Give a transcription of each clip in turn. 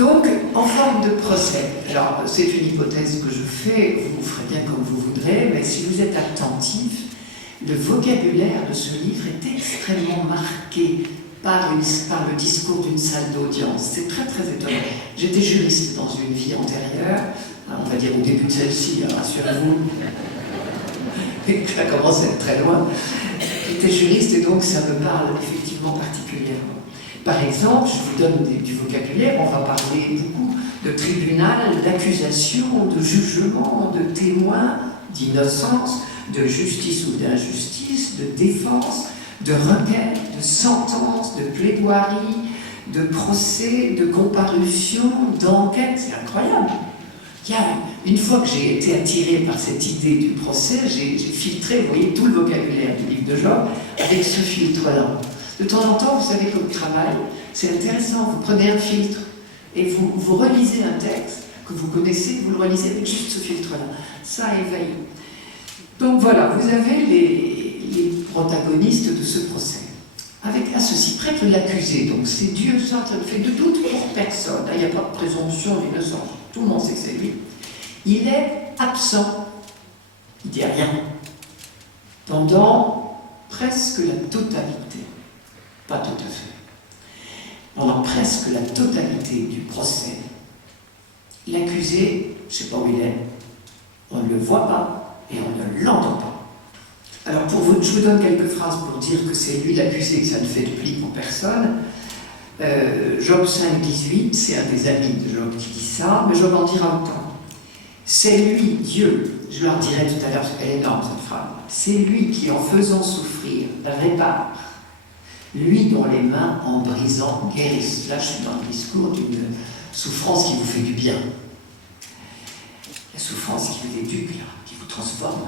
Donc, en forme de procès. Alors, c'est une hypothèse que je fais, vous ferez bien comme vous voudrez, mais si vous êtes attentif, le vocabulaire de ce livre est extrêmement marqué par le discours d'une salle d'audience. C'est très très étonnant. J'étais juriste dans une vie antérieure, on va dire au début de celle-ci, rassurez-vous, et ça commence à être très loin. J'étais juriste et donc ça me parle effectivement particulièrement. Par exemple, je vous donne du vocabulaire, on va parler beaucoup de tribunal, d'accusation, de jugement, de témoin, d'innocence, de justice ou d'injustice, de défense, de requête, de sentence, de plaidoirie, de procès, de comparution, d'enquête. C'est incroyable. Une fois que j'ai été attiré par cette idée du procès, j'ai filtré, vous voyez, tout le vocabulaire du livre de Job avec ce filtre-là. De temps en temps, vous savez, comme travail, c'est intéressant, vous prenez un filtre et vous relisez un texte que vous connaissez, vous le relisez avec juste ce filtre-là. Ça éveille. Donc voilà, vous avez les protagonistes de ce procès. Avec à ceci près que l'accusé, donc c'est Dieu, ça ne fait de doute pour personne. Il n'y a pas de présomption d'innocence, tout le monde sait que c'est lui. Il est absent, il ne dit rien, pendant presque la totalité, pas tout à fait, pendant presque la totalité du procès. L'accusé, je ne sais pas où il est, on ne le voit pas et on ne l'entend pas. Alors je vous donne quelques phrases pour dire que c'est lui l'accusé, que ça ne fait de pli pour personne. Job 5, 18, c'est un des amis de Job qui dit ça, mais Job en dira autant. C'est lui, Dieu, je leur dirai tout à l'heure parce qu'elle est énorme cette phrase, c'est lui qui, en faisant souffrir, répare, lui dont les mains, en brisant, guérissent. Là, je suis dans le discours d'une souffrance qui vous fait du bien. La souffrance qui vous éduque, là, qui vous transforme.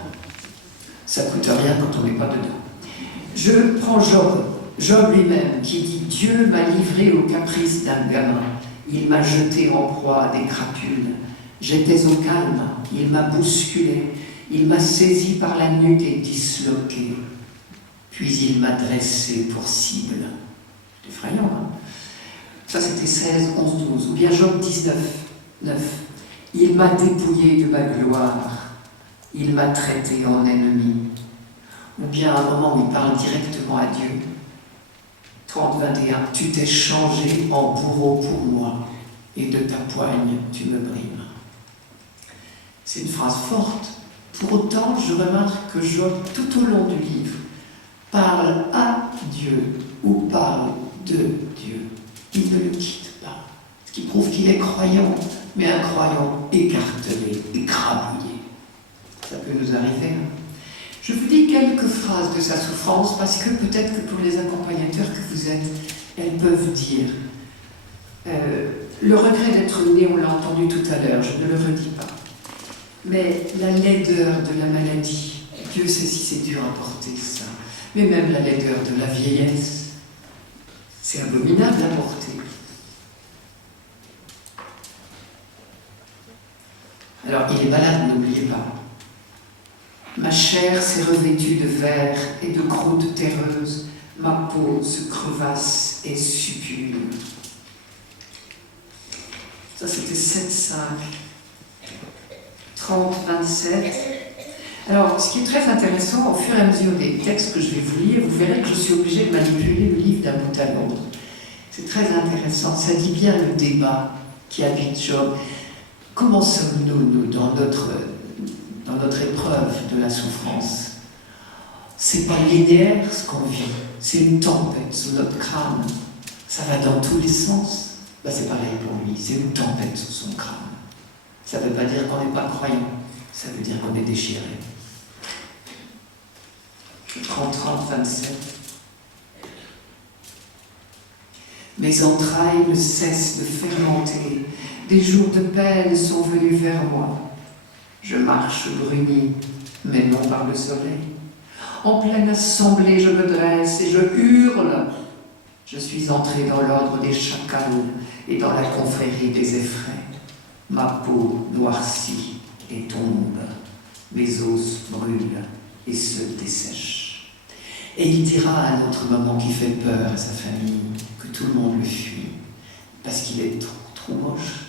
Ça ne coûte rien quand on n'est pas dedans. Je prends Job lui-même, qui dit « Dieu m'a livré au caprice d'un gamin. Il m'a jeté en proie à des crapules. J'étais au calme. Il m'a bousculé. Il m'a saisi par la nuque et disloqué. Puis il m'a dressé pour cible. » C'est effrayant, hein? Ça, c'était 16, 11, 12. Ou bien Job 19, 9. « Il m'a dépouillé de ma gloire. Il m'a traité en ennemi. » Ou bien à un moment où il parle directement à Dieu. 30, 21. « Tu t'es changé en bourreau pour moi, et de ta poigne tu me brimes. » C'est une phrase forte. Pour autant, je remarque que Job, tout au long du livre, parle à Dieu ou parle de Dieu. Il ne le quitte pas. Ce qui prouve qu'il est croyant, mais un croyant écartelé, écrabouillé. Ça peut nous arriver. Je vous dis quelques phrases de sa souffrance parce que peut-être que pour les accompagnateurs que vous êtes, elles peuvent dire. Le regret d'être né, on l'a entendu tout à l'heure, je ne le redis pas. Mais la laideur de la maladie, Dieu sait si c'est dur à porter ça. Mais même la laideur de la vieillesse, c'est abominable à porter. Alors, il est malade, n'oubliez pas. Ma chair s'est revêtue de verre et de croûte terreuse, ma peau se crevasse et supplie. Ça, c'était 7,5. 30, 27. Alors, ce qui est très intéressant, au fur et à mesure des textes que je vais vous lire, vous verrez que je suis obligée de manipuler le livre d'un bout à l'autre. C'est très intéressant. Ça dit bien le débat qui habite Job. Comment sommes-nous, nous, dans notre épreuve de la souffrance? C'est pas linéaire ce qu'on vit, c'est une tempête sous notre crâne. Ça va dans tous les sens. Ben, c'est pareil pour lui, c'est une tempête sous son crâne. Ça ne veut pas dire qu'on n'est pas croyant, ça veut dire qu'on est déchiré. 30, 27. Mes entrailles ne cessent de fermenter. Des jours de peine sont venus vers moi. Je marche bruni, mais non par le soleil. En pleine assemblée, je me dresse et je hurle. Je suis entré dans l'ordre des chacals et dans la confrérie des effraies. Ma peau noircit et tombe. Mes os brûlent et se dessèchent. Et il dira à un autre moment qui fait peur à sa famille, que tout le monde le fuit. parce qu'il est trop moche.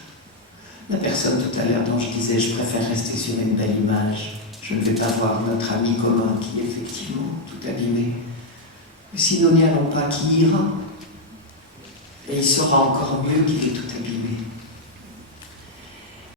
La personne tout à l'heure dont je disais je préfère rester sur une belle image, je ne vais pas voir notre ami commun qui est effectivement tout abîmé. Si nous n'y allons pas, qui ira? Et il saura encore mieux qu'il est tout abîmé.